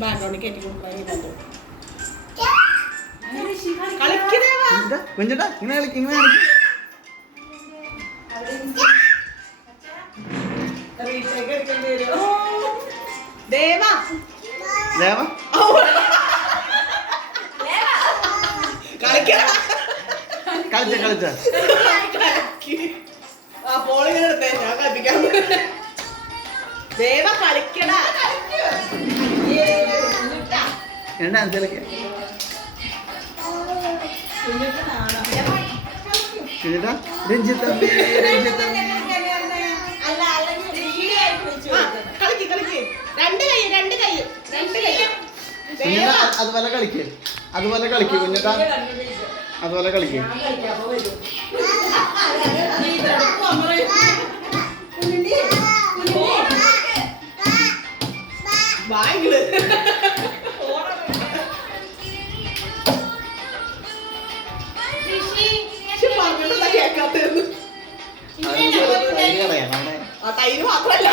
ബാക്ക്ഗ്രൗണ്ടിൽ കയറ്റി കൊടുക്കുന്നത് കുഞ്ഞേട്ടാ ഇങ്ങനെ ഇങ്ങനെ ദേവ ദേവ കളിക്ക കളിച്ച കളിച്ച പോളിങ്ങനെ എടുത്തേ ഞാൻ കളിപ്പിക്കാം ദേവ കളിക്കടാ എന്താ കളിക്ക കുഞ്ഞേട്ടാ രഞ്ജിത്തമ്പി രഞ്ജിത്തമ്പി കളിക്ക് കളിക്ക് രണ്ട് കൈ അതുപോലെ കളിക്ക് അതുപോലെ കളിക്ക് കുഞ്ഞേട്ടാ അതുപോലെ കളിക്ക് ബാങ്കില് കേക്കാത്ത തൈര് മാത്രല്ല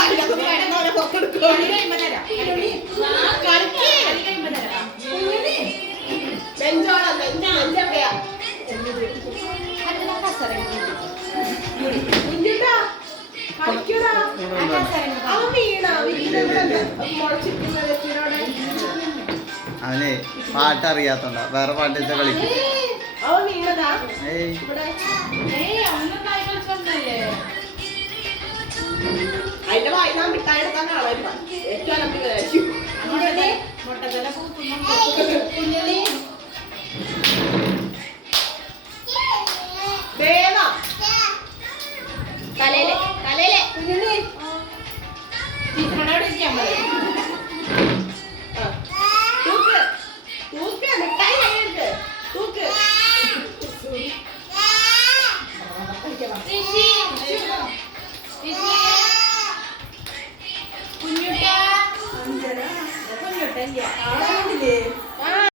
അവനെ പാട്ടറിയാത്തോണ്ടാ വേറെ പാട്ട് വെച്ചാ കളിക്കും അതിന്റെ വായി നാം മിഠായി എടുക്കാൻ കാണാൻ ഏറ്റവും അലമ്പിലായിരിക്കും ദേവ തലയിലെ തലയിലെ കുഞ്ഞുണ്ണി ചിത്രനോട് ഇരിക്കാൻ പറയും തൂക്ക് തൂക്ക് മിഠായി കഴിയുണ്ട് തൂക്ക് കുഞ്ഞുട്ട കുഞ്ഞുട്ടല്ലേ